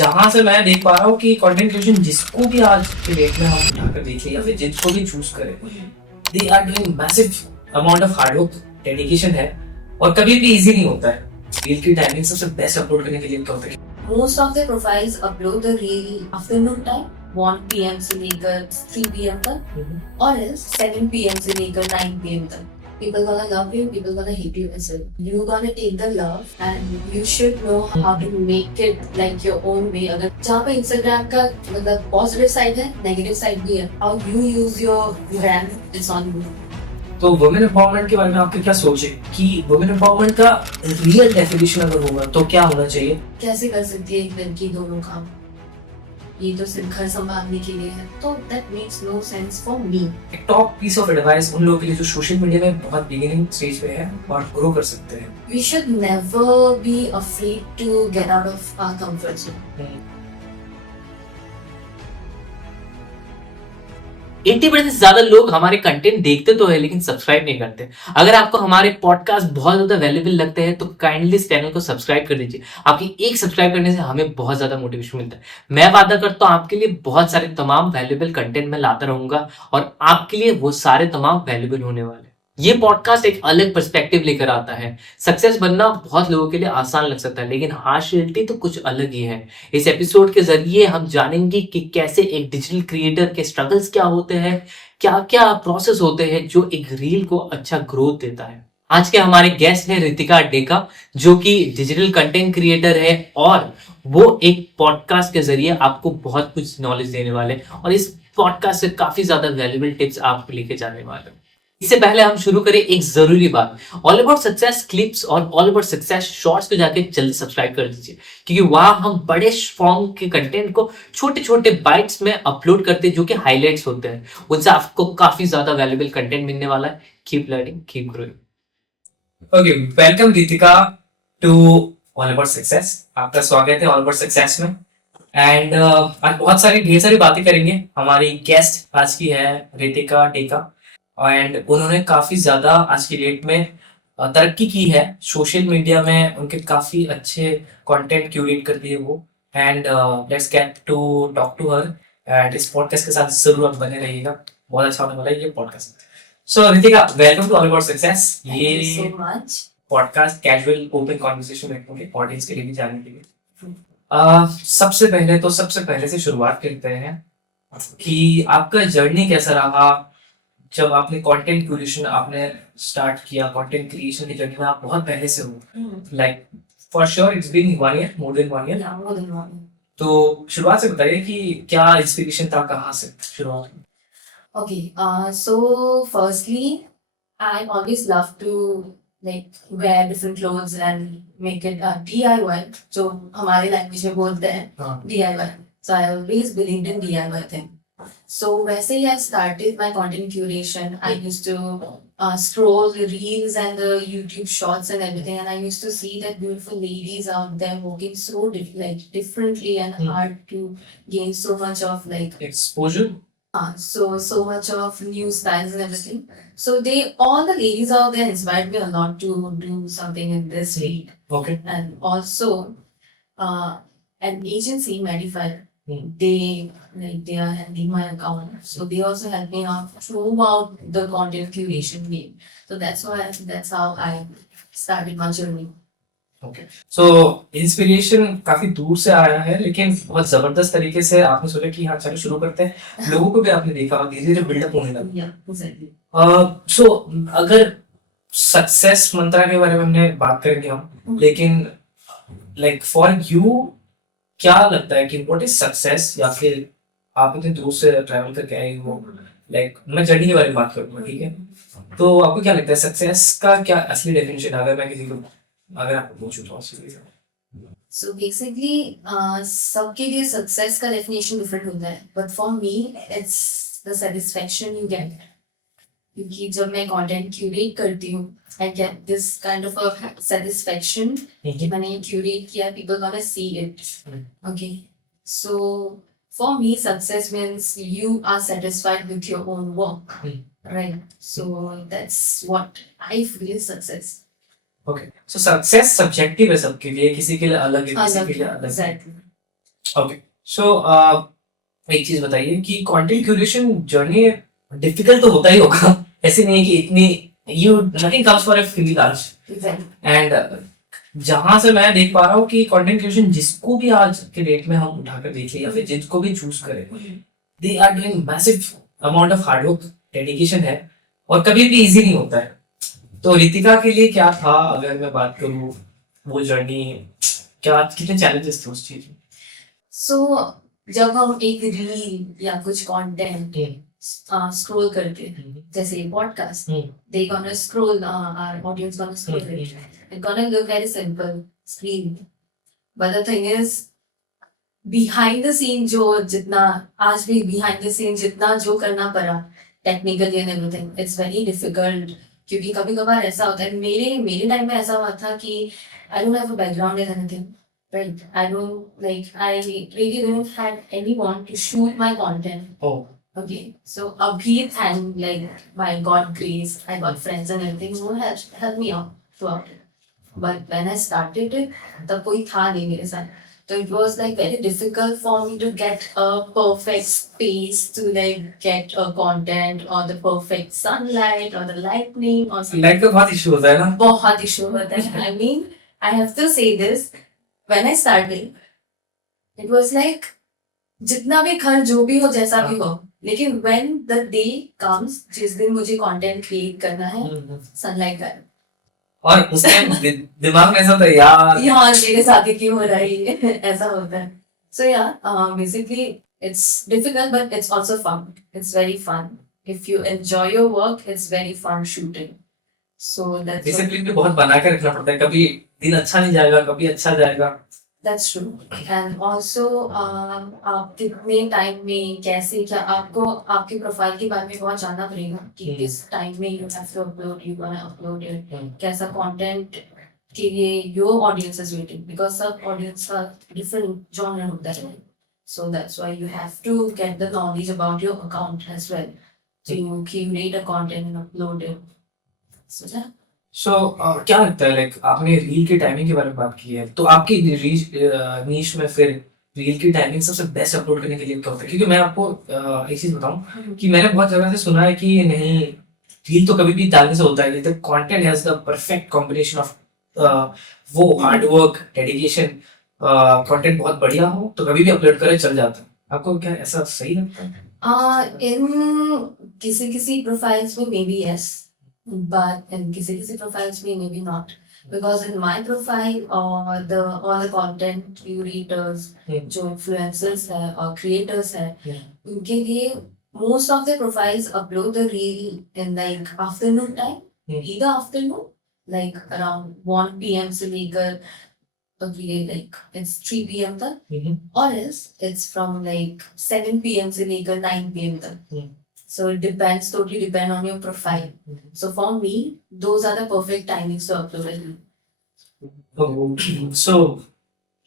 जहां से मैं देख पा रहा हूँ कि कंटेंट क्रिएशन जिसको भी आज के डेट में हम उठाकर देखें या फिर जिसको भी चूज करें, they are doing massive amount of hard work, dedication है और कभी भी इजी नहीं होता है। रील की टाइमिंग सबसे बेस्ट अपलोड करने के लिए क्या होता है? Most of the profiles upload the reel afternoon time, 1 PM से लेकर 3 PM तक, or else 7 PM से लेकर 9 PM तक. People gonna love you, people gonna hate you as well. You gonna take the love and you should know how to make it like your own way. अगर जहाँ पे Instagram का मतलब positive side है, negative side भी है. How you use your brand is on you. तो women empowerment के बारे में आपकी क्या सोच है कि वुमेन एम्पावरमेंट का रियल डेफिनेशन अगर होगा तो क्या होना चाहिए? कैसे कर सकती है एक लड़की दोनों काम? ये तो सिर्फ घर संभालने के लिए है, तो that makes no sense for me. एक टॉप पीस ऑफ एडवाइस उन लोगों के लिए जो सोशल मीडिया में बहुत बिगिनिंग स्टेज पे है और ग्रो कर सकते हैं। We should never be afraid to get out of our comfort zone. 80% से ज्यादा लोग हमारे कंटेंट देखते तो है लेकिन सब्सक्राइब नहीं करते। अगर आपको हमारे पॉडकास्ट बहुत ज्यादा वैल्यूएबल लगते हैं तो काइंडली इस चैनल को सब्सक्राइब कर दीजिए। आपकी एक सब्सक्राइब करने से हमें बहुत ज्यादा मोटिवेशन मिलता है। मैं वादा करता हूँ आपके लिए बहुत सारे तमाम वैल्यूएबल कंटेंट मैं लाता रहूंगा और आपके लिए वो सारे तमाम वैल्यूएबल होने वाले। ये पॉडकास्ट एक अलग पर्सपेक्टिव लेकर आता है। सक्सेस बनना बहुत लोगों के लिए आसान लग सकता है लेकिन हार्श रियलिटी तो कुछ अलग ही है। इस एपिसोड के जरिए हम जानेंगे कि कैसे एक डिजिटल क्रिएटर के स्ट्रगल्स क्या होते हैं, क्या क्या प्रोसेस होते हैं जो एक रील को अच्छा ग्रोथ देता है। आज के हमारे गेस्ट है रितिका डेका, जो कि डिजिटल कंटेंट क्रिएटर है और वो एक पॉडकास्ट के जरिए आपको बहुत कुछ नॉलेज देने वाले हैं और इस पॉडकास्ट से काफी ज्यादा वैल्यूएबल टिप्स आपको लेके जाने वाले हैं। इससे पहले हम शुरू करें एक जरूरी बात, ऑल अबाउट सक्सेस क्लिप्स और ऑल अबाउट सक्सेस शॉर्ट्स पे जाके जल्दी सब्सक्राइब कर दीजिए क्योंकि वहां हम बड़े फॉर्म के कंटेंट को छोटे छोटे बाइट्स में अपलोड करते हैं जो कि हाइलाइट्स होते हैं। उनसे आपको काफी ज्यादा वैल्यूएबल कंटेंट मिलने वाला है। Keep learning, keep growing. Okay, welcome Ritika to all about success. आपका स्वागत है ऑल अबाउट सक्सेस में। एंड आज बहुत सारी ढेर सारी बातें करेंगे। हमारी गेस्ट आज की है रितिका डेका एंड उन्होंने काफी ज्यादा आज की डेट में तरक्की की है सोशल मीडिया में। उनके काफी अच्छे कंटेंट क्यूरेट करती है वो। And let's get to talk to her and इस पॉडकास्ट के साथ जरूर आप बने रहिएगा, बहुत अच्छा होने वाला है ये podcast. So Ritika, welcome to all about success. ये पॉडकास्ट कैजुअल ओपन कॉन्वर्सेशन रखेंगे ऑडियंस के लिए भी जानने के लिए। सबसे पहले से शुरुआत करते हैं कि आपका जर्नी कैसा रहा जब आपने कंटेंट क्रिएशन आपने स्टार्ट किया। कंटेंट क्रिएशन की जर्नी में आप बहुत पहले से हो, like for sure it's been 1 year, more than 1 year. तो शुरुआत से बताइए कि क्या इंस्पिरेशन था, कहाँ से शुरुआत? Okay, so firstly, I always love to like wear different clothes and make it DIY. जो हमारे लैंग्वेज में बोलते हैं DIY. So I always believed in DIY thing. So वैसे ही I started my content curation. I used to scroll the reels and the YouTube shorts and everything, and I used to see that beautiful ladies out there working so differently and hard to gain so much of like exposure. So much of new styles and everything. So all the ladies out there inspired me a lot to do something in this field. Okay. And also, an agency, Medify, they are handling my account, so they also help me out throughout the content curation game. So that's how I started my journey. Okay, सो इंस्पिरेशन काफी दूर से आया है लेकिन बहुत जबरदस्त तरीके से आपने सोचा कि हाँ चलो शुरू करते हैं। लोगों को भी आपने देखा और धीरे धीरे बिल्डअप होने लगा। सो अगर सक्सेस मंत्रा के बारे में हमने बात करेंगे हम, लेकिन लाइक फॉर यू क्या लगता है कि व्हाट इज सक्सेस? या फिर आप इतने दूर से ट्रैवल करके आए हो, लाइक मैं जर्नी के बारे में बात करूंगा, ठीक है? तो आपको क्या लगता है सक्सेस का क्या असली डेफिनेशन? अगर आपको पूछूं तो So basically, सबके लिए सक्सेस का डेफिनेशन डिफरेंट होता है, but for me it's the satisfaction you get. क्योंकि जब मैं कंटेंट क्यूरेट करती हूँ, I get this kind of a satisfaction कि मैंने क्यूरेट किया, people gonna see it. Okay, so for me success means you are satisfied with your own work, right? So that's what I feel is success. Okay, so success subjective है सबके लिए, किसी के लिए अलग है, किसी के लिए अलग है। ओके सो एक चीज बताइए कि कंटेंट क्यूरेशन जर्नी डिफिकल्ट तो होता ही होगा ऐसे नहीं है कि इतनी you nothing comes for a free lunch Exactly. And जहां से मैं देख पा रहा हूँ कि कंटेंट क्रिएशन जिसको भी आज के डेट में हम उठाकर देखें या फिर जिसको भी चूज करें they are doing massive amount of hard work dedication है और कभी भी इजी नहीं होता है तो रितिका के लिए क्या था अगर मैं बात करूँ वो जर्नी क्या कितने चैलेंजेस थे उस चीज में So जब हम एक रील या कुछ कंटेंट स्क्रॉल करते हैं जैसे podcast they gonna scroll our audience gonna scroll it it's gonna look very simple screen but the thing is behind the scene जो जितना आज भी behind the scene जितना जो करना पड़ा technically and everything it's very difficult क्योंकि कभी कभार ऐसा होता है मेरे टाइम में ऐसा हुआ था कि I don't have a background in anything right I don't like I really didn't had anyone to shoot my content oh okay so abhi and like by God grace I got friends and everything who helped me out throughout it but when I started it तब कोई था नहीं मेरे साथ so it was like very difficult for me to get a perfect space to like get a content or the perfect sunlight or the lightning or something light का बहुत इशू होता है ना बहुत issue होता है I mean I have to say this when I started it was like जितना भी खर्च जो भी हो जैसा भी हो लेकिन when the day comes जिस दिन मुझे content create करना है sunlight का है और उस टाइम दिमाग में ऐसा होता है यार यार मेरे साथ ही क्यों हो रहा है ऐसा होता है so yeah basically it's difficult but it's also fun it's very fun if you enjoy your work it's very fun shooting so that's what, discipline भी बहुत बना के रखना पड़ता है कभी दिन अच्छा नहीं जाएगा कभी अच्छा जाएगा that's true and also आप कितने टाइम में कैसे क्या आपको आपके प्रोफाइल के बारे में बहुत जानना पड़ेगा कि किस टाइम में you have to upload you gonna upload it कैसा कंटेंट के लिए your audience is waiting because सब audience का different genre होता है so that's why you have to get the knowledge about your account as well to curate a content and upload it so yeah सो क्या लगता है लाइक आपने रील की टाइमिंग के बारे में बात की है तो आपकी नीश में फिर रील की टाइमिंग सबसे बेस्ट अपलोड करने के लिए क्या होता है क्योंकि मैं आपको एक चीज बताऊं कि मैंने बहुत जगह से सुना है कि नहीं रील तो कभी भी डालने से होता है content has the perfect combination of वो हार्ड वर्क डेडिकेशन कंटेंट बहुत बढ़िया हो तो कभी भी अपलोड करे चल जाता है आपको क्या ऐसा सही लगता है in किसी profiles में maybe yes but in किसी profiles में maybe not because in my profile all the content curators जो influencers है और creators है उनके लिए most of the profiles upload the reel in like afternoon time either afternoon like around 1 p.m. से लेकर like it's 3 p.m. तक or else it's from like 7 p.m. से लेकर 9 p.m. तक so it depends totally depend on your profile so for me those are the perfect timings to upload a reel so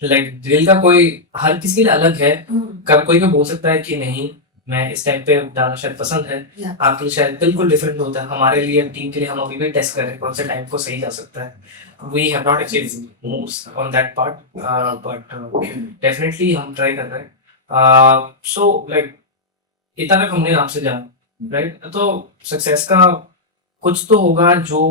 like reel का कोई हर किसी के लिए अलग है कभी कोई भी बोल सकता है कि नहीं मैं इस टाइम पे डालना शायद पसंद है Yeah. आपके लिए शायद बिल्कुल डिफरेंट होता है हमारे लिए टीम के लिए हम अभी भी टेस्ट कर रहे हैं कौन से टाइम को सही जा सकता है we have not actually moves on that part but definitely हम ट्राई कर रहे हैं सो लाइक इतना तक हमने आपसे जाना राइट तो सक्सेस का कुछ तो होगा जो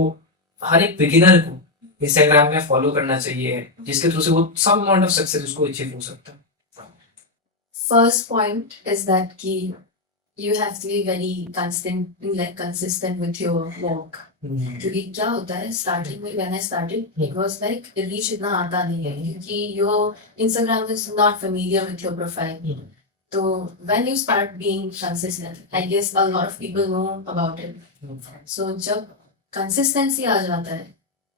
हर एक बिगिनर को इंस्टाग्राम में फॉलो करना चाहिए जिसके थ्रू से वो सम अमाउंट ऑफ सक्सेस उसको अचीव हो सकता है first point is that ki you have to be very consistent with your work क्योंकि क्या होता है स्टार्टिंग में when I started it was like reach इतना आता नहीं है क्योंकि your Instagram is not familiar with your profile so when you start being consistent I guess a lot of people know about it so जब consistency आ जाता है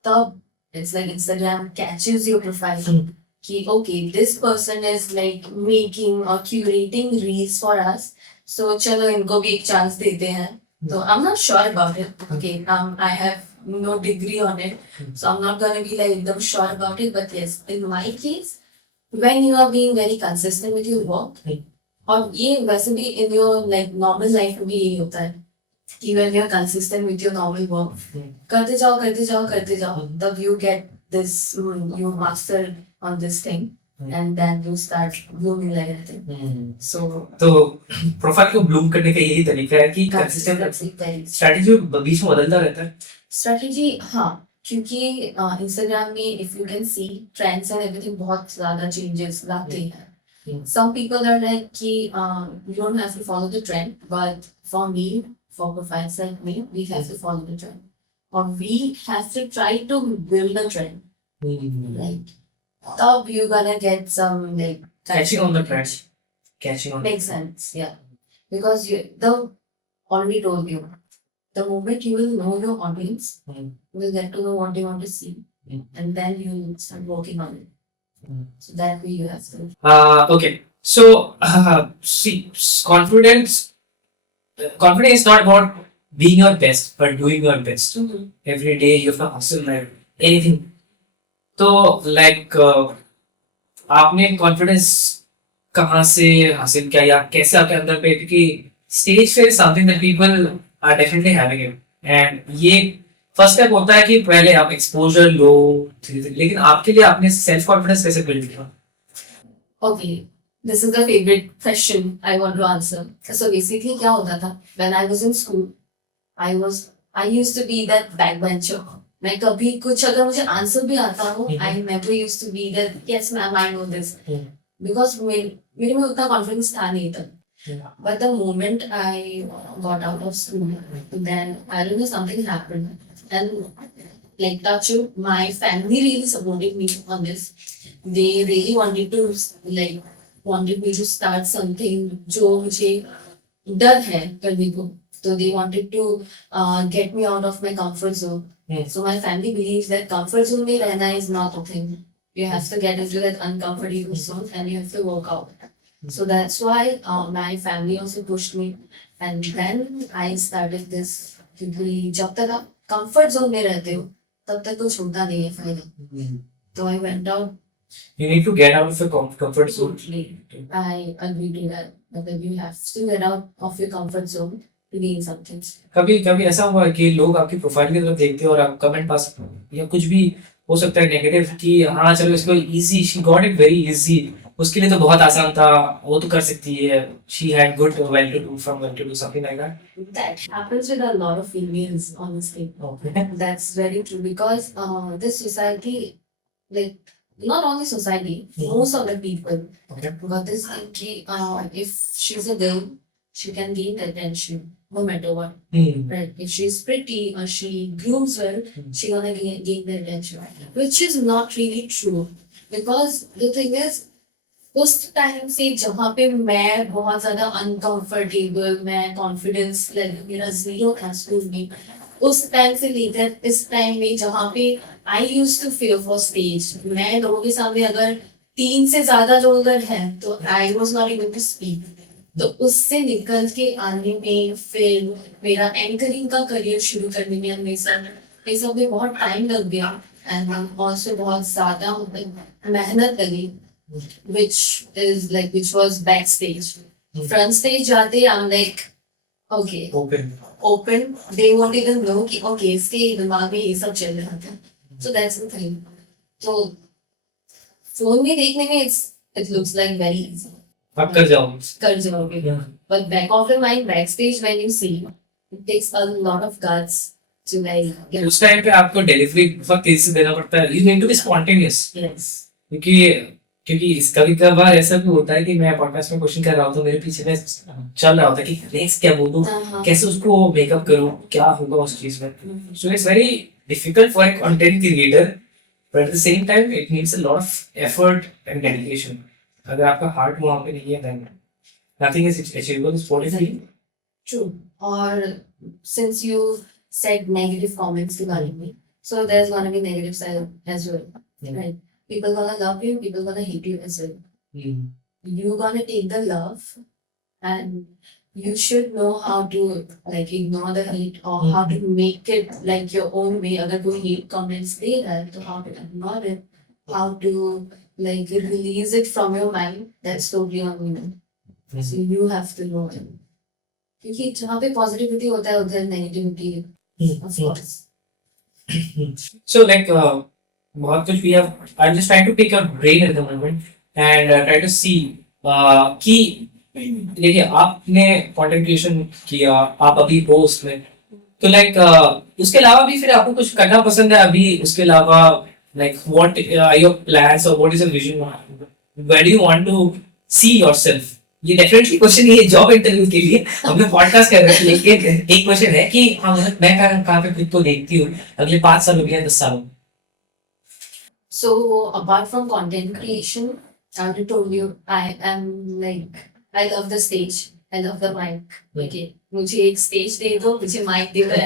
तब it's like Instagram catches your profile कि okay this person is like making or curating reels for us so चलो इनको भी एक chance देते हैं so I'm not sure about it okay I have no degree on it so I'm not gonna be like एकदम sure about it but yes in my case when you are being very consistent with your work और ये वैसे भी in your like normal life में भी यही होता है कि when you are consistent with your normal work करते जाओ तब you get this you master on this thing and then you start blooming like anything. So तो प्रोफाइल को ब्लूम करने का यही तरीका है कि कंसिस्टेंट consistency स्ट्रैटेजी बीच में बदलता रहता है. strategy, हाँ, क्योंकि इंस्टाग्राम में if you can see trends and everything बहुत ज्यादा चेंजेस लाते हैं. Some people are like कि you don't have to follow the trend, but for me, for profiles like me, we have to follow the trend, or we have to try to build a trend. Like, top you're gonna get some like Catching on the trend. Catching on. Makes sense, yeah. Because already told you, the moment you will know your audience, Hmm. you will get to know what they want to see, and then you will start working on it. So that way you have to. Okay. So see, confidence. Confidence is not about being your best, but doing your best. Every day you have to hustle like anything. तो like आपने कॉन्फिडेंस कहाँ से हासिल किया या कैसे आपके अंदर पे, क्योंकि stage fear is something that people are definitely having it, and ये फर्स्ट स्टेप होता है कि पहले आप एक्सपोजर लो धीरे-धीरे, लेकिन आपके लिए आपने सेल्फ कॉन्फिडेंस कैसे बिल्ड किया? Okay, this is the favorite question I want to answer. So basically क्या होता था, when I was in school, I used to be that backbencher. मैं कभी कुछ अगर मुझे आंसर भी आता हो, I never used to be that yes ma'am I know this, because मेरे में उतना कॉन्फिडेंस था नहीं तब. But the moment I got out of school, then I don't know, something happened, and like touch wood, my family really supported me on this. They really wanted me to start something जो मुझे डर है करने को. So they wanted to get me out of my comfort zone. So my family believes that comfort zone में रहना is not a thing. You have to get into that uncomfortable zone and you have to work out. So that's why my family also pushed me, and then I started this. क्योंकि जब तक आप comfort zone में रहते हो तब तक तो छूटता नहीं है फायदा. So I went out. You need to get out of your comfort zone. Totally. I agree to that. That you have to get out of your comfort zone to be in something. कभी कभी ऐसा हुआ है कि लोग आपकी प्रोफाइल की तरफ देखते हैं और आप कमेंट पास या कुछ भी हो सकता है नेगेटिव कि हाँ चलो इसको easy, she got it very easy, उसके लिए तो बहुत आसान था, वो तो कर सकती है, she had good well to do from well to do something like that. That happens with a lot of females, honestly. Okay. That's very true because this society, like not only society, most of the people Okay. got this thing कि if she's a girl, she can gain the attention no matter what. Right? If she's pretty or she grooms well, she gonna gain the attention, which is not really true. Because the thing is, उस टाइम से जहाँ पे मैं बहुत ज्यादा अनकंफर्टेबल, मैं कॉन्फिडेंस मेरा जीरो था स्कूल में, उस टाइम से लेकर इस टाइम में जहाँ पे I used to fear for stage, मैं लोगों के सामने अगर 3 से ज्यादा लोग अगर हैं तो I was not able to speak. तो उससे निकल के आने में फिर मेरा एंकरिंग का करियर शुरू करने में हमेशा ये सब में बहुत टाइम लग गया, एंड ऑल्सो बहुत ज्यादा मेहनत लगी, which was backstage. Front stage जाते I'm like okay, open, they won't even know कि okay इसके दिमाग में ये सब चल रहा था. So that's the thing. So phone में देखने में it looks like very easy. आप कर जाओगे. But back of your mind, backstage, when you see, it takes a lot of guts to like get. उस टाइम पे आपको डिलीवरी बहुत तेजी से देना पड़ता है. You need to be spontaneous. Yes. क्योंकि इसका भी कई बार ऐसा भी होता है कि मैं पॉडकास्ट में क्वेश्चन कर रहा हूँ तो मेरे पीछे में चल रहा होता है कि नेक्स्ट क्या बोलूँ, कैसे उसको मेकअप करूँ, क्या होगा उस चीज में. So it's very difficult for a content creator, but at the same time it needs a lot of effort and dedication. अगर आपका हार्ट वहाँ पे नहीं है then nothing is achievable. Is what is it. True. Or since you said negative comments to me, so there's gonna be negative side as well, right? People gonna love you, people gonna hate you as well. You gonna take the love, and you should know how to like ignore the hate or how to make it like your own way. अगर कोई hate comments दे रहा है तो how to ignore it, how to like release it from your mind. That's totally on you. So you have to know it. क्योंकि जहाँ पे पॉजिटिविटी होता है उधर नेगेटिविटी है, of course. So like बहुत कुछ we have. I'm just trying to pick your brain at the moment. and try to see कि देखिए आपने कंटेंट क्रिएशन किया, आप अभी हो उसमें, तो लाइक उसके अलावा भी फिर आपको कुछ करना पसंद है अभी उसके अलावा, like what are your plans और what is your vision, where do you want to see yourself? ये डेफिनेटली क्वेश्चन ये जॉब इंटरव्यू के लिए हम लोग पॉडकास्ट कर रहे हैं, लेकिन एक क्वेश्चन है कि हाँ मैं कहाँ पे खुद को देखती हूँ अगले 5 साल या 10 सालों में? So apart from content creation, I already told you I am like I love the stage. I love the mic. Okay. मुझे एक stage दे दो, मुझे mic दे दो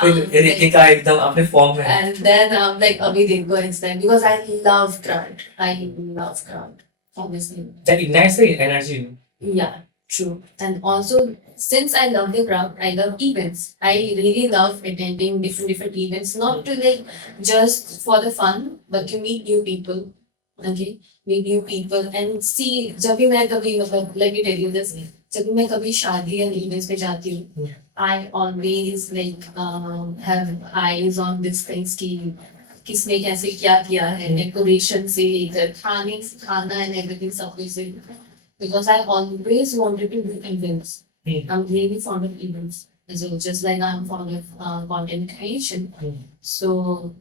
फिर रितिका एकदम अपने फॉर्म में है। and then I'm like अभी देखो instead because I love crowd. I love crowd. Obviously. That ignites the energy. Yeah, true. And also, since I love the crowd, I love events. I really love attending different events, not to like just for the fun, but to meet new people. Okay, meet new people and see. जब भी मैं कभी मतलब let me tell you this. जब भी मैं कभी शादी या events पे जाती हूँ, I always like have eyes on these things कि किसने कैसे क्या किया है, decoration से लेकर खाना and everything सब कुछ because I always wanted to do events. I'm really fond of events. So just like I'm fond of content creation. So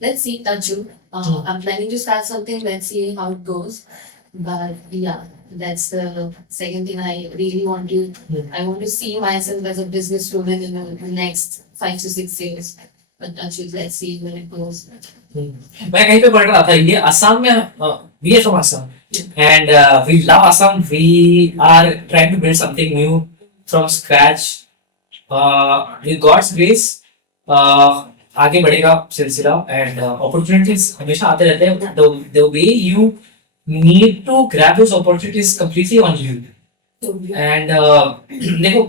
let's see, touch you. I'm planning to start something. Let's see how it goes. But yeah, that's the second thing I really want to. I want to see myself as a businesswoman in the next 5 to 6 years. But touch you, let's see when it goes. मैं कहीं पे पढ़ रहा था ये असम में, we are from Assam and we love Assam. We are trying to build something new from scratch. With God's grace आगे बढ़ेगा सिलसिला and opportunities हमेशा आते रहते हैं. The way you need to grab those opportunities completely on you. And देखो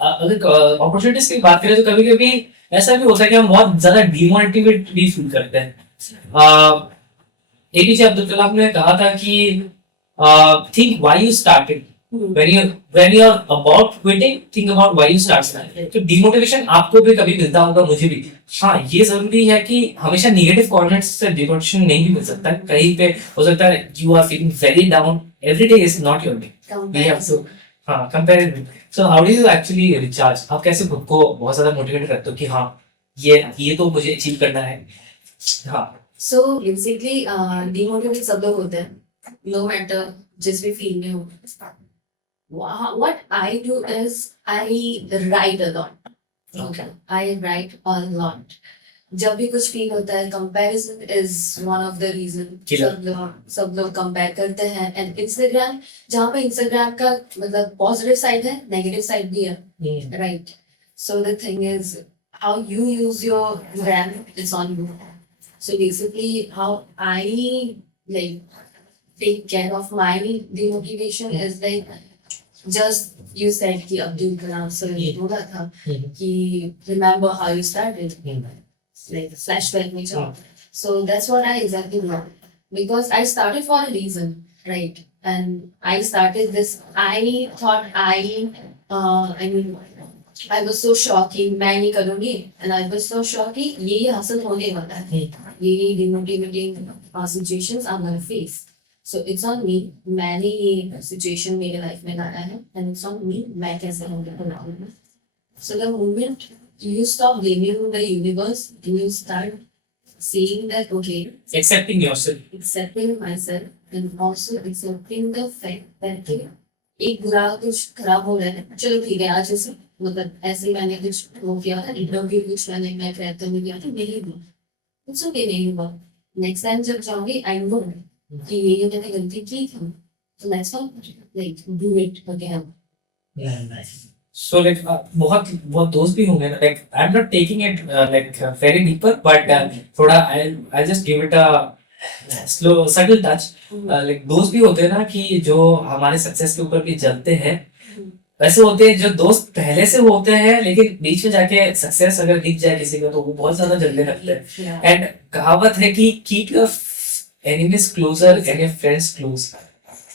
अगर अपॉर्चुनिटीज की बात करें तो कभी कभी ऐसा भी होता है कि हम बहुत ज्यादा डिमोटिवेट भी फील करते हैं. एपीजे अब्दुल कलाम ने कहा था कि think why you started, when you are about quitting think about why you started. तो डिमोटिवेशन आपको भी कभी मिलता होगा, मुझे भी. हाँ ये जरूरी है कि हमेशा नेगेटिव कमेंट्स से डिमोटिवेशन नहीं भी मिल सकता है. कहीं पे हो सकता है you are feeling very down, every day is not your day. We have to compare. So how do you actually recharge? आप कैसे खुद को बहुत ज्यादा मोटिवेट करते हो कि हाँ ये तो मुझे अचीव करना है? हाँ. So basically, demotivate सब लोग होते हैं, no matter जिस भी फील्ड में हो. What I do is I write a lot. Okay, I write a lot. जब भी कुछ फील होता है, comparison is one of the reason. सब लोग compare करते हैं and Instagram, जहाँ पे Instagram का मतलब positive side है, negative side भी है, right? So the thing is how you use your brand is on you. So basically, how I like take care of my demotivation is like just you said कि अब्दुल कलाम सर ने बोला था कि remember how you started, like flashback में जाओ. So that's what I exactly know because I started for a reason, right? And I started this. I thought I mean. I was so shocked कि मैं नहीं करूँगी and I was so shocked कि ये हासिल होने वाला है. ये demotivating situations I'm gonna face. So it's on me. मैंने ये situation मेरे life में लाया है and it's on me. मैं कैसे handle करूँगी. So the moment you stop blaming the universe and you start seeing that okay, accepting yourself, accepting myself and also accepting the fact that एक बुरा कुछ खराब हो रहा है, चलो ठीक है आज से मतलब ऐसे मैंने कुछ वो किया था, इंटरव्यू कुछ मैं प्रयत्न नहीं किया था, नहीं हुआ, कुछ ओके नहीं हुआ. नेक्स्ट टाइम जब जाऊंगी आई नो कि ये मैंने गलती की थी, तो let's like do it again. so like बहुत दोस्त भी होंगे, like I'm not taking it like very deeper but थोड़ा I'll just give it a slow subtle touch. like दोस्त भी होते हैं ना कि जो हमारे सक्सेस के ऊपर भी जलते हैं, वैसे होते हैं जो दोस्त पहले से होते हैं लेकिन बीच में जाके सक्सेस अगर दिख जाए किसी को तो वो बहुत ज्यादा जलने लगते हैं. एंड कहावत है कि keep your enemies closer and your friends close.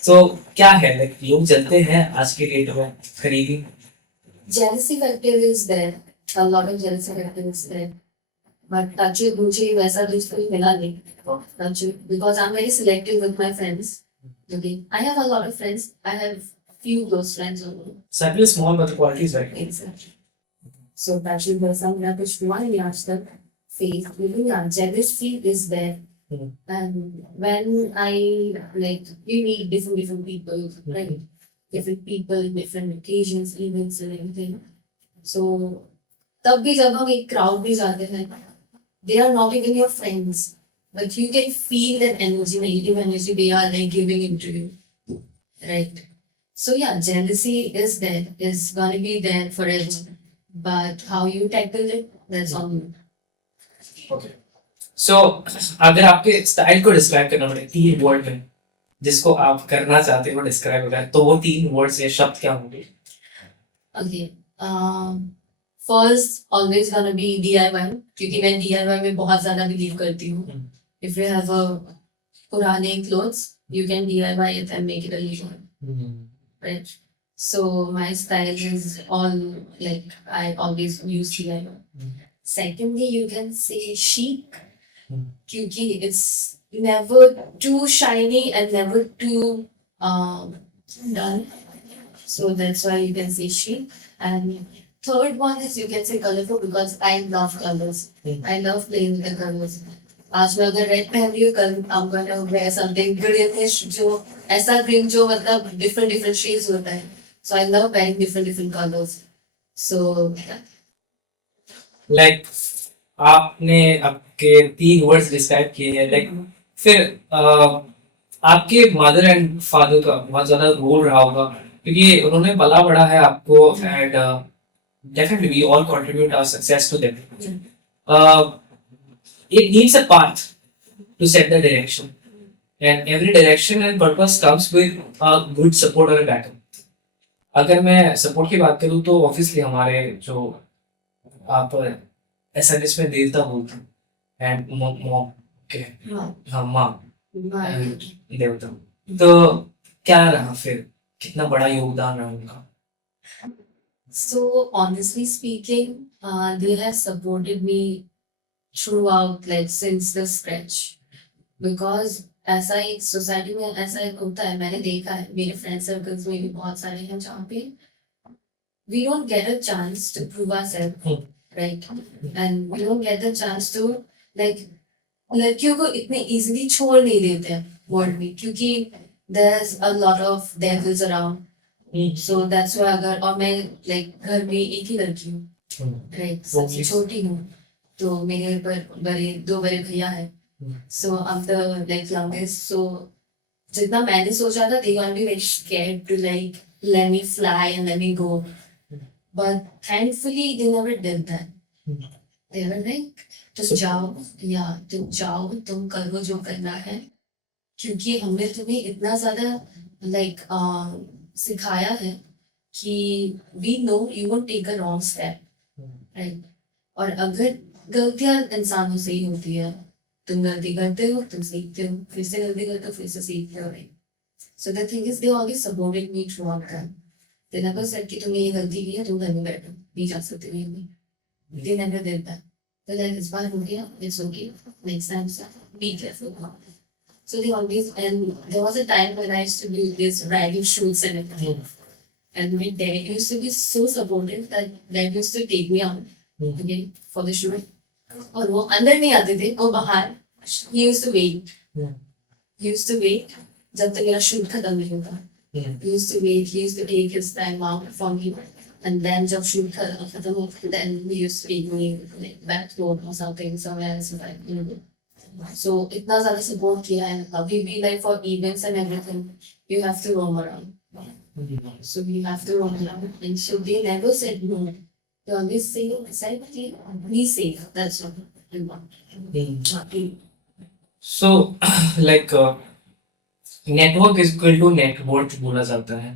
So क्या है लाइक लोग जलते हैं आज के डेट में करीबी. jealousy factor is there, a lot of jealousy factor is there, but touch it मुझे वैसा दोस्त कोई मिला नहीं, touch it because I'm very selective with my friends. Okay, I have a lot of friends. I have few close friends only. Circle is small but the quality is very good. Exactly. So Rachel, वैसा मेरा कुछ हुआ नहीं आज तक फेस, लेकिन हाँ jealousy is there. Hmm. And when I like you meet different people, right? Different people, different occasions, events and everything. So तब भी जब हम एक crowd में जाते हैं, they are not even your friends, but you can feel that energy, negative energy they are like giving into you, right? So yeah, jealousy is there, is gonna be there forever, but how you tackle it, that's on you. Okay. So अगर आपके स्टाइल को डिस्क्राइब करना पड़े 3 वर्ड में जिसको आप करना चाहते हो डिस्क्राइब वगैरह, तो वो 3 वर्ड्स या शब्द क्या होंगे? Okay. First, always gonna be DIY, क्योंकि मैं DIY में बहुत ज़्यादा बिलीव करती हूँ. If you have a पुराने clothes, you can DIY it and make it a new one, right? So my style is all like I always use DIY. Secondly, you can say chic, क्योंकि it's never too shiny and never too done. So that's why you can say chic. And third one is you can say colorful, because I love colors. I love playing with the colors. आज मैं अगर रेड पहन रही हूँ, कल I'm gonna wear something greenish, जो ऐसा ग्रीन जो मतलब different shades होता है. So I love wearing different colors. So yeah. Like आपने आपके 3 वर्ड्स डिस्क्राइब किए हैं, लाइक फिर आपके मदर एंड फादर का बहुत ज्यादा रोल रहा होगा क्योंकि उन्होंने पला बड़ा है आपको, and definitely we all contribute our success to them. It needs a path to set the direction, and every direction and purpose comes with a good support or a backup. अगर मैं सपोर्ट की बात करूँ तो ऑब्वियसली हमारे जो आप एसएनएस में देवता बोलते हैं एंड मॉम के हाँ माँ and देवता, तो क्या रहा फिर, कितना बड़ा योगदान रहा उनका? So honestly speaking, they have supported me throughout, like since the scratch, because ऐसा एक सोसाइटी में ऐसा एक होता है, मैंने देखा है मेरे फ्रेंड सर्कल्स में भी बहुत सारे हैं जहाँ पे we don't get a chance to prove ourselves, right? And we don't get the chance to like लड़कियों को इतने easily छोड़ नहीं देते हैं वर्ल्ड में, क्योंकि there's a lot of devils around. So that's why अगर और मैं like घर में एक ही लड़की हूँ, right? सबसे छोटी हूँ, तो मेरे ऊपर दो बड़े भैया हैं. So I'm the like youngest. So जितना मैंने सोचा था, they gonna be very scared to like let me fly and let me go. But thankfully they never did that. They were like, तुम जाओ, तुम करो जो करना है, क्योंकि हमने तुम्हें इतना ज़्यादा like सिखाया है कि we know you won't take a wrong step, right? और अगर गलतियाँ इंसानों से ही होती है, तुम गलती करते हो, तुम सीखते हो, फिर से गलती करते हो, फिर से सीखते हो, right? So the thing is, they always supported me throughout that. They never said कि तुमने ये गलती की है, तुम घर में बैठो, नहीं जा सकते कहीं भी. They never did that. They're like, इस बार हो गया, it's okay. Next time, be careful. So they always, and there was a time when I used to do this riding shoots and everything. And my dad used to be so supportive that dad used to take me out again for the shoot. और वो अंदर नहीं आते थे, वो बाहर. He used to wait. He used to wait जब तक मेरा शूट खत्म नहीं होता. He used to wait. He used to take his time out from me. And then जब शूट खत्म होता, then he used to take me like back home or something somewhere else. Like, so इतना ज़्यादा support किया है. अभी भी like for events and everything, you have to roam around. So you have to roam around. And so they never said no. They always said be safe. That's what I want. So like network is equal to net worth बोला जाता है,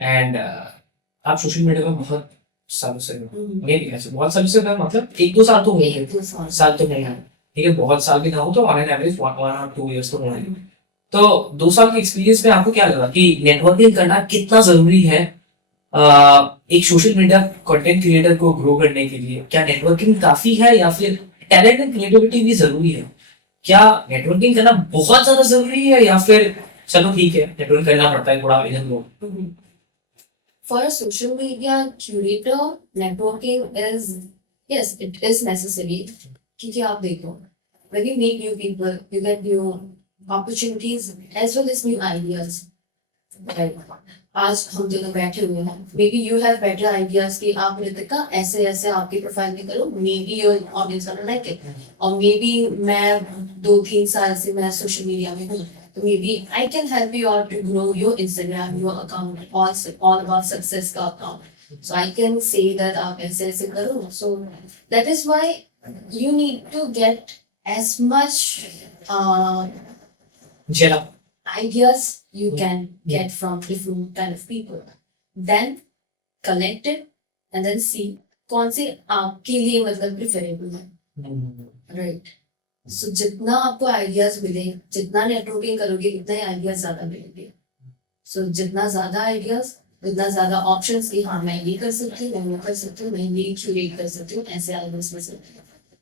एंड आप social media में बहुत सालों से मेरी ऐसे बहुत सालों से मतलब 1-2 साल तो हुए, साल तो नहीं है, ठीक है, बहुत साल भी ना हो तो ऑन एन एवरेज 1 or 2 years तो हुए. तो 2 साल के एक्सपीरियंस में आपको क्या लगा कि नेटवर्किंग करना कितना जरूरी है एक सोशल मीडिया कंटेंट क्रिएटर को ग्रो करने के लिए? क्या नेटवर्किंग काफी है या फिर टैलेंट एंड क्रिएटिविटी भी जरूरी है? क्या नेटवर्किंग करना बहुत ज्यादा जरूरी है या फिर चलो ठीक है, नेटवर्क करना पड़ता है थोड़ा इधर वो। For a social media curator, networking is, yes, it is necessary. क्योंकि आप देखो, when you meet new people, you get new opportunities as well as new ideas. Right. आज हम दोनों बैठे हुए हैं, may be you have better ideas कि आप रितिका ऐसे ऐसे आपकी प्रोफाइल में करो, may be your audience will like it, और मे बी मैं 2-3 साल से मैं सोशल मीडिया में हूँ, तो maybe I can help you out to grow your Instagram, your account, all about success का account, so I can say that आप ऐसे ऐसे करो. So that is why you need to get as much चलो ideas you can get from different kind of people, then collect it and then see कौन से आपके लिए मतलब प्रिफरेबल है. राइट. सो जितना आपको आइडियाज मिले, जितना नेटवर्किंग करोगे उतना ही आइडियाज ज्यादा मिलेंगे. सो जितना ज्यादा आइडियाज उतना ज्यादा ऑप्शंस कि हाँ मैं ये कर सकती हूँ, मैं वो कर सकती हूँ, मैं ये क्रिएट कर सकती हूँ, ऐसे आइडियाज में सकती हूँ.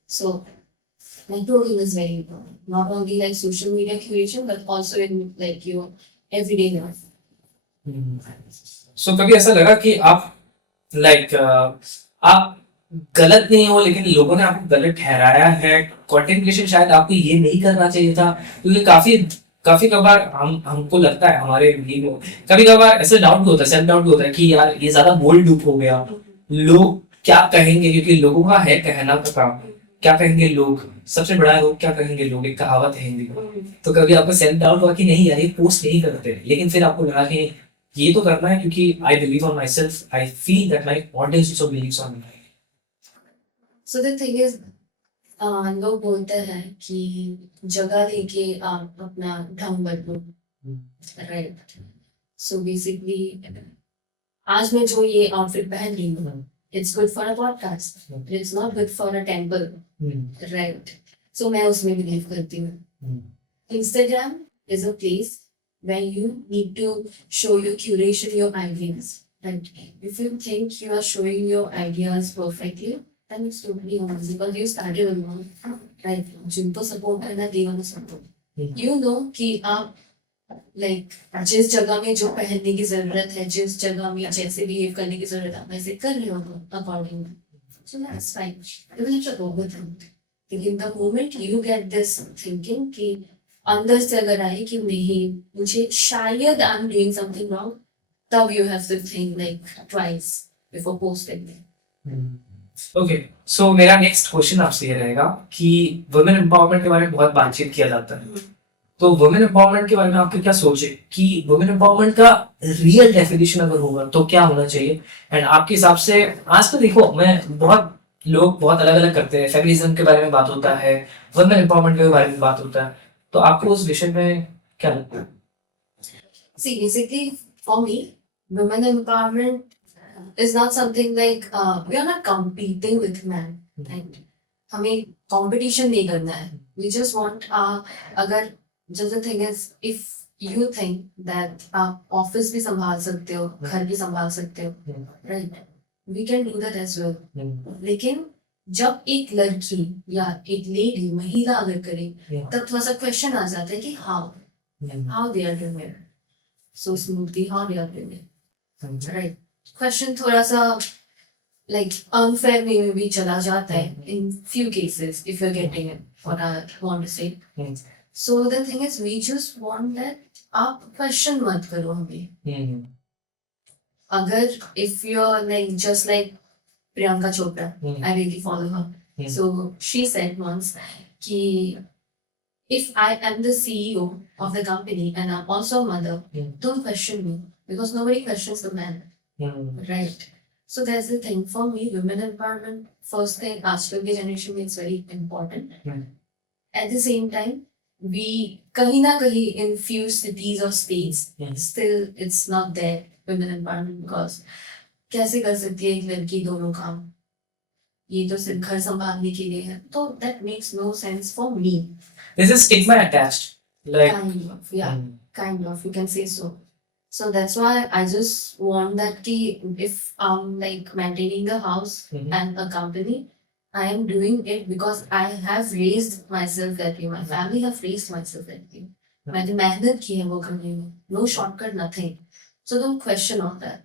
So networking is very important, not only like social media curation but also in like your everyday life. सो कभी ऐसा लगा कि आप लाइक आप गलत नहीं हो लेकिन लोगों ने आपको गलत ठहराया है, कंटेंट क्रिएशन शायद आपको ये नहीं करना चाहिए था? क्योंकि काफी काफी कबार हमको लगता है हमारे भी में कभी कभार ऐसा डाउट भी होता है, सेल्फ डाउट भी होता है कि यार ये ज्यादा बोल्ड लुक हो गया, लोग क्या कहेंगे, क्योंकि लोगों का है कहना का काम, क्या कहेंगे लोग, सबसे बड़ा लोग क्या कहेंगे लोग, एक कहावत है हिंदी में. तो कभी आपको सेल्फ डाउट हुआ कि नहीं यार ये पोस्ट नहीं करते, लेकिन फिर आपको लगा कि ये तो करना है क्योंकि I believe on my self, I feel that my audience also believes on me. So the thing is, लोग बोलते हैं कि जगह लेके आप अपना ढंग बदलो. राइट. सो बेसिकली आज मैं जो ये आउटफिट पहन रही हूँ, it's good for a podcast, it's not good for a temple. Right. So मैं उसमें बिलीव करती हूँ. Instagram is a place where you need to show your curation, your ideas. Right? If you think you are showing your ideas perfectly, then it's totally amazing because you started alone. Right? जिनको support करना they want to support. You know कि आप like जिस जगह में जो पहनने की जरूरत है, जिस जगह में जैसे बिहेव करने की जरूरत है, वैसे कर रहे हो accordingly. So that's fine. Even if it's overthink. लेकिन the moment you get this thinking कि अंदर से अगर आए कि नहीं मुझे शायद I am doing something wrong, तब you have to think like twice before posting. Okay, so मेरा नेक्स्ट क्वेश्चन आपसे ये रहेगा कि वुमेन एम्पावरमेंट के बारे में बहुत बातचीत किया जाता है, तो वुमेन एम्पावरमेंट के बारे में आपके क्या सोच है कि वुमेन एम्पावरमेंट का रियल डेफिनेशन अगर होगा तो क्या होना चाहिए? एंड आपके हिसाब से आज तो देखो मैं बहुत लोग बहुत अलग अलग करते हैं, फेमिनिज्म के बारे में बात होता है, वुमेन एम्पावरमेंट के बारे में बात होता है, तो आपको उस विषय में क्या लगता है? See, basically, for me, women empowerment is not something like we are not competing with men. Right? हमें competition नहीं करना है. We just want अगर just the thing is, if you think that आप office भी संभाल सकते हो, घर भी संभाल सकते हो, right? We can do that as well. लेकिन जब एक लड़की या एक लेडी महिला अगर करे तब थोड़ा सा क्वेश्चन आ जाता है कि how they are doing it so smoothly, how they are doing it. Right. Question थोड़ा सा लाइक अनफेयर वे में भी चला जाता है in few cases if you are getting it what I want to say. So the thing is we just want that आप question मत करो हमें. अगर if you are like just like Priyanka Chopra, I really follow her. So she said once कि if I am the CEO of the company and I'm also a mother, don't question me because nobody questions the man. Right? So that's the thing for me. Women empowerment, first thing, आजकल की generation में it's very important. At the same time, we कहीं ना कहीं in few cities or states, still it's not there women empowerment because कैसे कर सकती है एक लड़की दोनों काम? ये तो सिर्फ घर संभालने के लिए है, तो that makes no sense for me. This is stigma attached, like kind of you can say so. So that's why I just want that ki if I'm like maintaining a house and a company, I am doing it because I have raised myself that way. My family have raised myself that way. मैंने मेहनत की है वो करने में, no shortcut nothing. सो तुम क्वेश्चन होता है,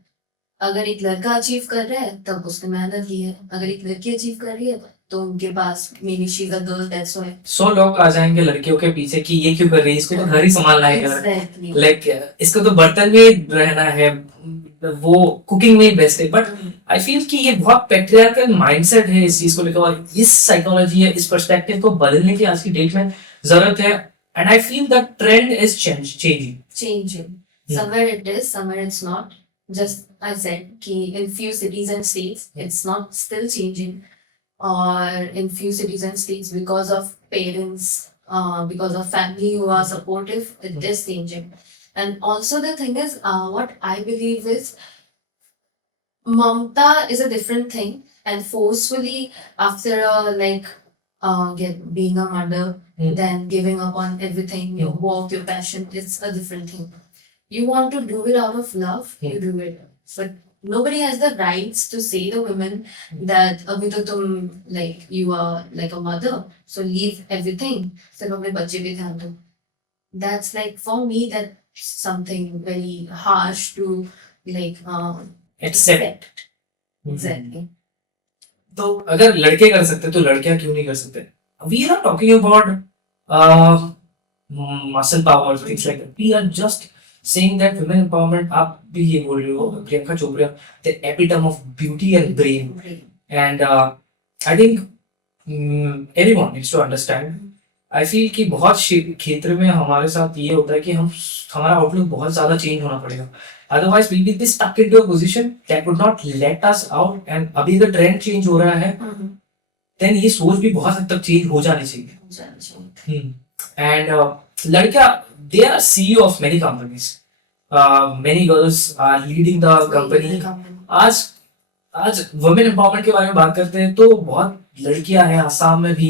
अगर एक लड़का अचीव कर रहा है तब उसने मेहनत की है, अगर एक लड़की अचीव कर रही है तो उनके पास many she is a girl, that's why. 100 लोग आ जाएंगे लड़कियों के पीछे कि ये क्यों कर रही है, इसको तो घर ही संभालना है यार, एग्जैक्टली। लाइक इसको तो बर्तन में रहना है, वो कुकिंग में ही बेस्ट है। बट आई फील कि ये बहुत पेट्रियार्कल माइंडसेट है इस चीज को लेकर, और इस साइकोलॉजी है, इस पर्सपेक्टिव को बदलने की आज की डेट में जरूरत है। And I feel the trend is changing. Changing. Somewhere it is, somewhere it's not. Just I said कि in few cities and states it's not still changing, or in few cities and states because of parents, because of family who are supportive, it is changing. And also the thing is, what I believe is mamta is a different thing, and forcefully after being a mother, then giving up on everything, your work, your passion, it's a different thing. You want to do it out of love, you do it. But nobody has the rights to say to women that abhi to tum like you are like a mother, so leave everything. So अपने बच्चे पे ध्यान दो. That's like for me that's something very harsh to like accept. Exactly. तो अगर लड़के कर सकते तो लड़कियां क्यों नहीं कर सकते? We are talking about muscle power, things like that. We are just saying that women empowerment, आप भी ये बोल रहे हो, Priyanka Chopra, the epitome of beauty and brain. And I think everyone needs to understand. I feel कि बहुत क्षेत्र में हमारे साथ ये होता है कि हमारा आउटलुक बहुत ज्यादा चेंज होना पड़ेगा, otherwise we will be stuck into a position that would not let us out. And अभी अगर ट्रेंड चेंज हो रहा है देन ये सोच भी बहुत हद तक चेंज हो जानी चाहिए। एंड लड़कियां, they are CEO of many companies, many girls are leading the company. आज वुमेन एम्पावरमेंट के बारे में बात करते हैं तो बहुत लड़कियां हैं आसाम में भी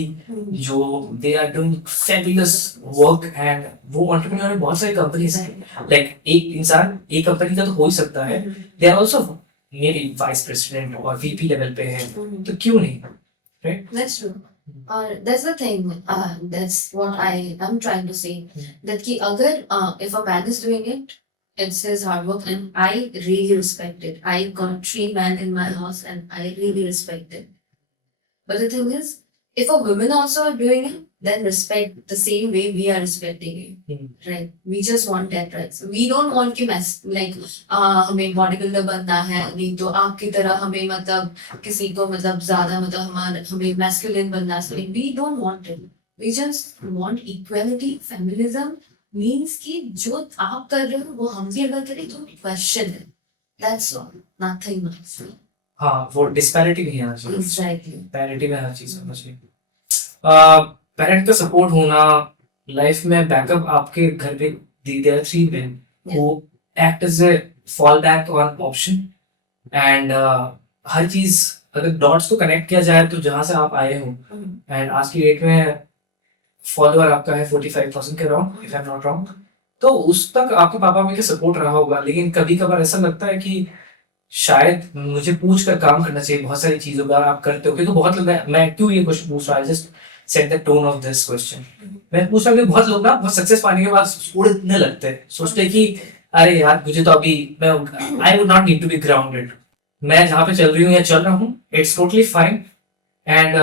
जो they are doing fabulous work, and वो एंटरप्रेन्योर में बहुत सारी कंपनीज हैं। लाइक एक इंसान एक कंपनी का तो हो ही सकता है, they are also may be vice president और वीपी लेवल पे है, तो क्यों नहीं, right? That's true. That's the thing. That's what I am trying to say. That ki agar if a man is doing it, it's his hard work, and I really respect it. I got 3 men in my house, and I really respect it. But the thing is, if a women also are doing it, then respect the same way we are respecting it. Right? We just want that rights. We don't want कि like हमें बॉडीबिल्डर बनना है, नहीं तो आपकी तरह हमें मतलब किसी को मतलब ज्यादा मतलब हमें मैस्कुलिन बनना है. We don't want it. We just want equality. Feminism means कि जो आप कर रहे हो वो हम भी अगर करें तो क्वेश्चन है. That's all. Nothing much. हाँ, वो डिस्पैरिटी नहीं आना चाहिए, Exactly. पैरिटी में हर चीज होना चाहिए। पेरेंट का सपोर्ट होना, लाइफ में बैकअप आपके घर पे देयर 3 men who act as a fallback on option, and हर चीज अगर डॉट्स को कनेक्ट किया जाए तो जहां से आप आए हो, एंड आज की डेट में फॉलोअर आपका है 45,000 के around, if I am not wrong, तो उस तक आपके पापा में सपोर्ट रहा होगा। लेकिन कभी कभार ऐसा लगता है कि शायद मुझे पूछ कर काम करना चाहिए बहुत सारी चीजों का, आप करते हो? क्योंकि बहुत लोग, मैं क्यों ये क्वेश्चन पूछ रहा हूँ, just set the tone of this question. मैं पूछ रहा हूँ कि बहुत लोग ना बहुत सक्सेस पाने के बाद उड़ने लगते हैं, सोचते हैं कि अरे यार मुझे तो अभी मैं I would not need to be grounded, मैं जहाँ पे चल रही हूँ या चल रहा हूँ it's totally fine, and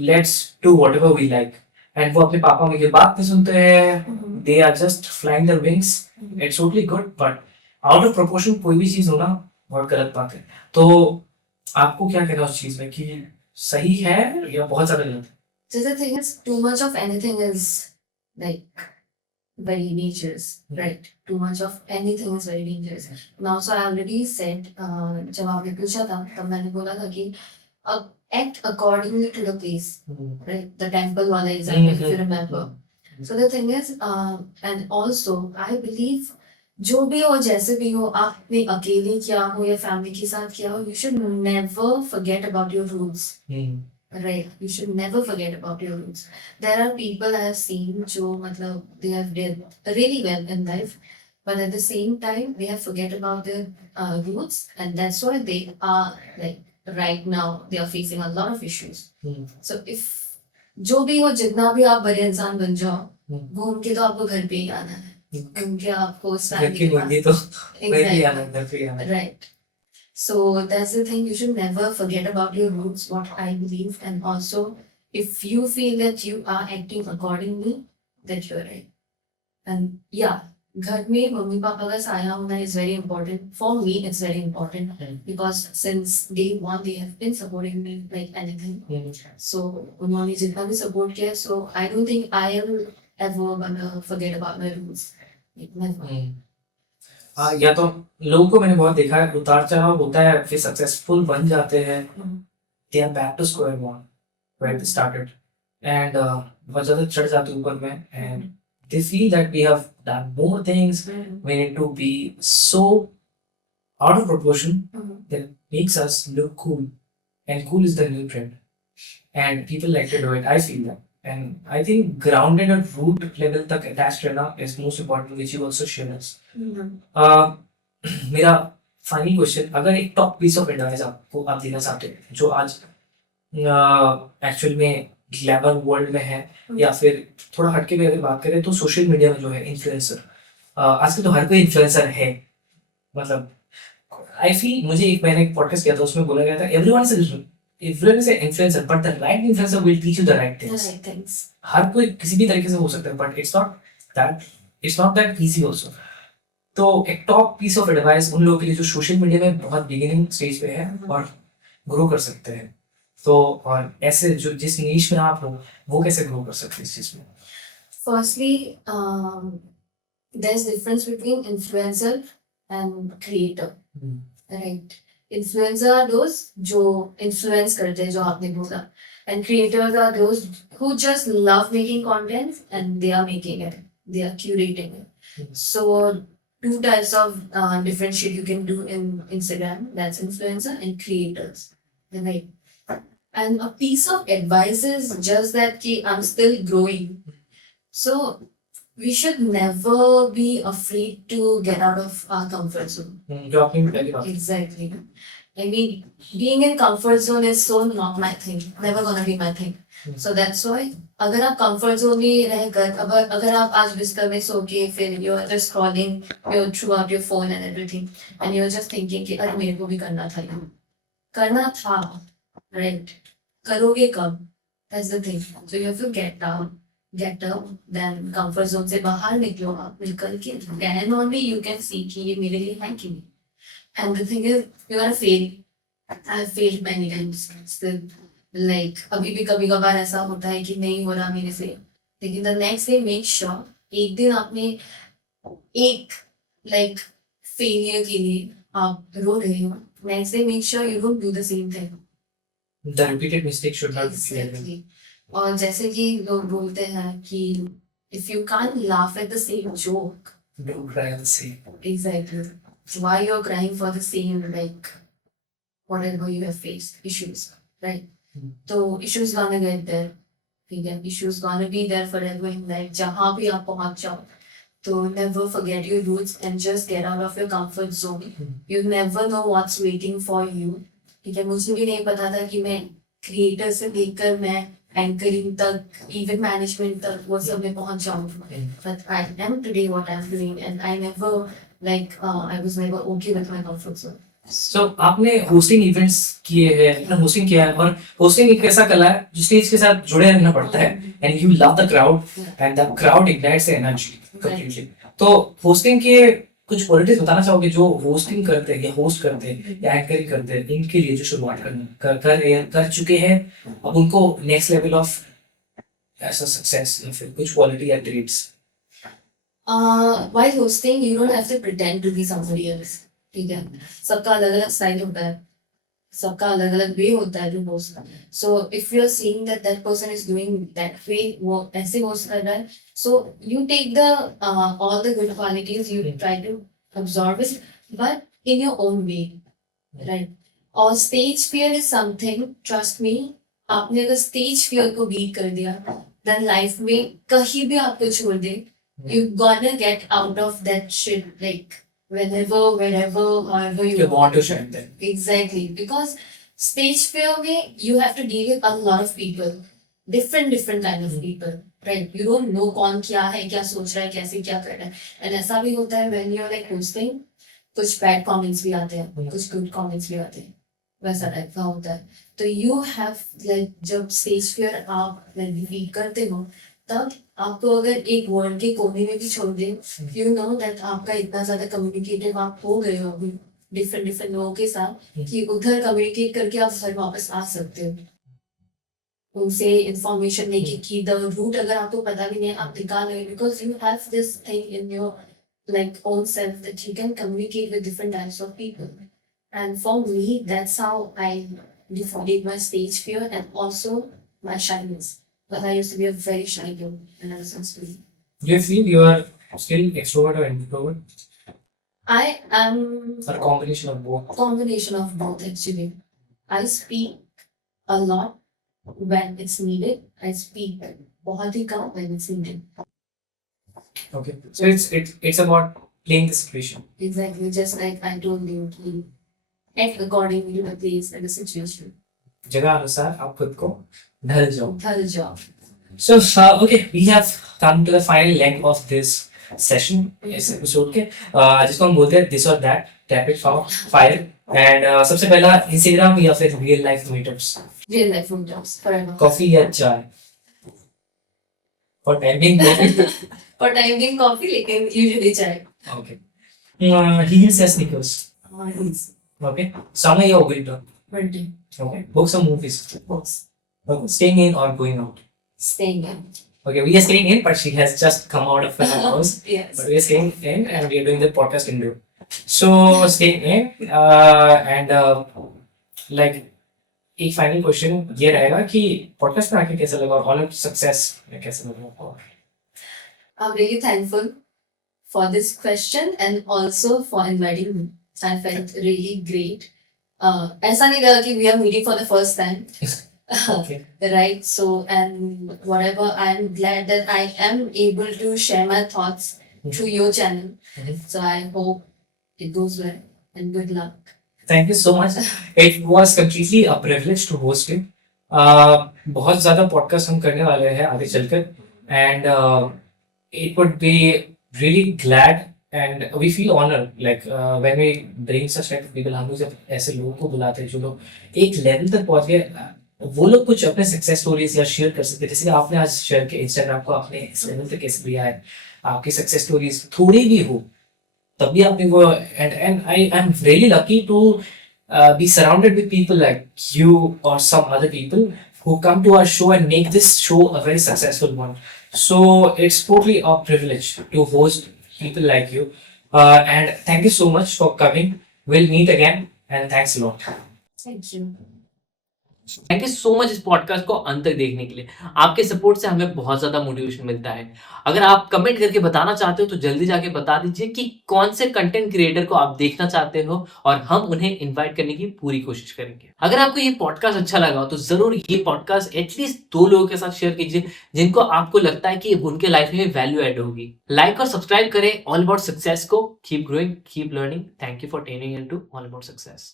let's do whatever we like. And वो अपने पापा की बात नहीं सुनते हैं, they are just flying their wings, it's totally good, but out of proportion कोई भी चीज होना बहुत गलत बात है। तो आपको क्या कहना उस चीज में कि सही है या बहुत ज्यादा गलत है? So the thing is, too much of anything is like very dangerous, right? Too much of anything is very dangerous. And also, I already said, जब आपने पूछा था तब मैंने बोला था कि act accordingly to the place, right? The temple wala example, if you remember. So the thing is, and also, I believe जो भी हो जैसे भी हो, आपने अकेले किया हो या फैमिली के साथ किया हो, you should never forget about your roots. Right, you should never forget about your roots. There are people I have seen जो मतलब they have did really well in life, but at the same time they have forget about their roots, and that's why they are like right now they are facing a lot of issues. So if जो भी हो, जितना भी आप बड़े इंसान बन जाओ, घूम के तो आपको घर पे ही आना है, घूम के आपको उस घर family की के पास मुर्गी तो घर पे ही आना Exactly. घर पे ही आना Right. So that's the thing. You should never forget about your roots, what I believe. And also, if you feel that you are acting accordingly, that you're right. And yeah, घर में मम्मी पापा का साया होना is very important. For me, it's very important because since day one they have been supporting me like anything. So उन्होंने जितना भी support किया, so I don't think I am ever gonna forget about my roots. Like, never. या तो लोगों को मैंने बहुत देखा है, उतार चढ़ाव होता है, फिर सक्सेसफुल बन जाते हैं, they are back to square one where they started, and बहुत ज्यादा चढ़ जाते हैं ऊपर में, and they feel that we have done more things, we need to be so out of proportion that makes us look cool, and cool is the new trend, and people like to do it. I feel that, and I think grounded and root level तक attached रहना is most important, which you also share us. मेरा final question, अगर एक top piece of advice आपको आप देना चाहते हैं जो आज एक्चुअल में ग्लैमर वर्ल्ड में है, या फिर थोड़ा हटके भी अगर बात करें तो सोशल मीडिया में जो है इन्फ्लुएंसर, आजकल तो हर कोई इन्फ्लुएंसर है, मतलब आई फील, मुझे एक मैंने एक पॉडकास्ट किया था उसमें बोला गया था everyone is an influencer but the right influencer will teach you the right things. Right things. हर कोई किसी भी तरीके से हो सकता है, but it's not that easy also. तो एक टॉप पीस ऑफ एडवाइस उन लोगों के लिए जो सोशल मीडिया में बहुत बिगिनिंग स्टेज पे है और ग्रो कर सकते हैं, तो और ऐसे जो जिस नीश में आप हो वो कैसे ग्रो कर सकते हैं इस चीज में? Firstly, there's difference between influencer and creator, right? Influencer are those जो influence करते हैं, जो आपने बोला, and creators are those who just love making content and they are making it, they are curating it. So two types of different shit you can do in Instagram. That's influencer and creators, right? And a piece of advice is just that ki I'm still growing. So we should never be afraid to get out of our comfort zone. जो आपने भी पहली बात Exactly. I mean, being in comfort zone is so not my thing. Never gonna be my thing. So that's why अगर आप comfort zone में रहकर अगर आप आज बिस्तर में सो के फिर you are just scrolling throughout your phone and everything and you're just thinking कि अरे मेरे को भी करना था ये, करना था, right? करोगे कब? That's the thing. So you have to get up, then comfort zone से बाहर निकलो, आप निकल के then only you can see कि ये मेरे लिए है कि नहीं. And the thing is, you're gonna fail. I've failed many times still. Like अभी भी कभी कभार ऐसा होता है कि नहीं हो रहा मेरे से, लेकिन the next day make sure एक दिन आपने एक like failure के लिए आप रो रहे हो, next day make sure you don't do the same thing. the repeated mistake should not be made. Exactly. और जैसे कि लोग बोलते हैं कि if you can't laugh at the same joke, Don't cry on the same. exactly, why you're crying for the same like whatever you have faced issues, right? तो issues gonna get there, ठीक है, issues gonna be there forever in life. जहाँ भी आप पहुँच जाओ, तो never forget your roots and just get out of your comfort zone. You never know what's waiting for you. ठीक है, मुझे भी नहीं पता था कि मैं क्रिएटर से लेकर मैं एंकरिंग तक, इवेंट मैनेजमेंट तक, वो सब में पहुंच जाऊंगी. But I am today what I'm doing, and I never I was never okay with my comfort zone. So आपने होस्टिंग इवेंट्स किए हैं, आपने होस्टिंग किया है, और होस्टिंग एक ऐसा कला है जो स्टेज के साथ जुड़े रहना पड़ता है, and you love the crowd and the crowd ignites the energy completely. तो होस्टिंग के कुछ क्वालिटीज बताना चाहोगे जो होस्टिंग करते हैं या होस्ट करते हैं या एंकरिंग करते हैं, इनके लिए जो शुरुआत कर चुके हैं, अब उनको नेक्स्ट लेवल ऑफ ऐसा सक्सेस या फिर कुछ क्वालिटी या traits? While hosting, you don't have to pretend to be somebody else. ठीक है, सबका अलग अलग स्टाइल होता है, सबका अलग अलग वे होता है जो होस्ट का. So if you are seeing that that person is doing that way, वो ऐसे होस्ट कर रहा है, so you take the all the good qualities, you try to absorb it, but in your own way, right? और stage fear is something, trust me, आपने अगर stage fear को बीट कर दिया, देन लाइफ में कहीं भी आपको छोड़ दे, you gonna get out of that shit like whenever, wherever, however you You want to shine then. Exactly, because stage fear में you have to deal with a lot of people, different kind of people, right? You don't know कौन क्या है, क्या सोच रहा है, कैसे क्या कर रहा है. And ऐसा भी होता है when you're like hosting, कुछ bad comments भी आते हैं, कुछ good comments भी आते हैं, वैसा टाइप का होता है. तो you have like जब stage fear आप like defeat करते हो, तब आपको अगर एक वर्ल्ड के कोने में भी छोड़ दें, you know that आपका इतना ज्यादा कम्युनिकेटिव आप हो गए हो अभी डिफरेंट लोगों के साथ कि उधर कम्युनिकेट करके आप घर वापस आ सकते हो. उनसे इंफॉर्मेशन लेके कि द रूट अगर आपको पता भी नहीं आप निकाल रहे because you have this thing in your like own self that you can communicate with different types of people. And for me that's how I defeated my stage fear and also my shyness. But I used to be a very shy girl when I was in school. Do you feel you are still extrovert or introvert? I am Or a combination of both? combination of both actually. I speak a lot when it's needed. I speak बहुत ही कम when it's needed. Okay. So it's about playing the situation. Exactly, just like I told you, कि act according to the place and the situation. जगह अनुसार आप खुद को ढल जाओ. ढल जाओ. So, okay, we have come to the final leg of this session, इस episode के, जिसको हम बोलते हैं this or that, rapid fire. And सबसे पहला Instagram या फिर real life meetups, Real life meetups forever. Coffee या चाय? For time being, coffee. For time being coffee, लेकिन usually चाय. Okay. Heels या sneakers? Heels. Okay. Summer या winter? Winter. Okay. Books or movies? Books. Okay. Staying in or going out? Staying in. Okay, we are staying in, but she has just come out of the house. Yes. But we are staying in and we are doing the podcast indoor. So staying in and like एक final question ये रहेगा कि पॉडकास्ट में आके कैसा लगा और all success में कैसा लगा आपको? I'm really thankful for this question and also for inviting me. I felt really great. ऐसा नहीं लगा कि we are meeting for the first time. Okay. Right, so and whatever, I'm glad that I am able to share my thoughts through your channel. Mhm. So I hope it goes well and good luck. Thank you so much. It was completely a privilege to host you. बहुत ज़्यादा पॉडकास्ट हम करने वाले हैं आगे चलकर and it would be really glad and we feel honored like when we bring such type of people. हम लोग जब ऐसे लोगों को बुलाते हैं जो लोग एक लेवल तक पहुंच गए, वो लोग कुछ अपने सक्सेस स्टोरीज या शेयर कर सकते हैं, जैसे कि आपने आज शेयर किया इंस्टाग्राम को आपने इस लेवल तक कैसे लिया है. आपकी सक्सेस स्टोरीज थोड़ी भी हो तब भी आपने वो and I'm really lucky to be surrounded with people like you or some other people who come to our show and make this show a very successful one. So it's totally a privilege to host people like you. And thank you so much for coming. We'll meet again and thanks a lot. Thank you. Thank you so much इस पॉडकास्ट को अंत तक देखने के लिए. आपके सपोर्ट से हमें बहुत ज्यादा मोटिवेशन मिलता है. अगर आप कमेंट करके बताना चाहते हो तो जल्दी जाके बता दीजिए कि कौन से कंटेंट क्रिएटर को आप देखना चाहते हो और हम उन्हें इनवाइट करने की पूरी कोशिश करेंगे. अगर आपको ये पॉडकास्ट अच्छा लगा हो तो जरूर ये पॉडकास्ट एटलीस्ट 2 लोगों के साथ शेयर कीजिए जिनको आपको लगता है कि उनके लाइफ में वैल्यू एड होगी. लाइक और सब्सक्राइब करें ऑल अबाउट सक्सेस को. Keep growing, keep learning. Thank you for tuning in to all about success.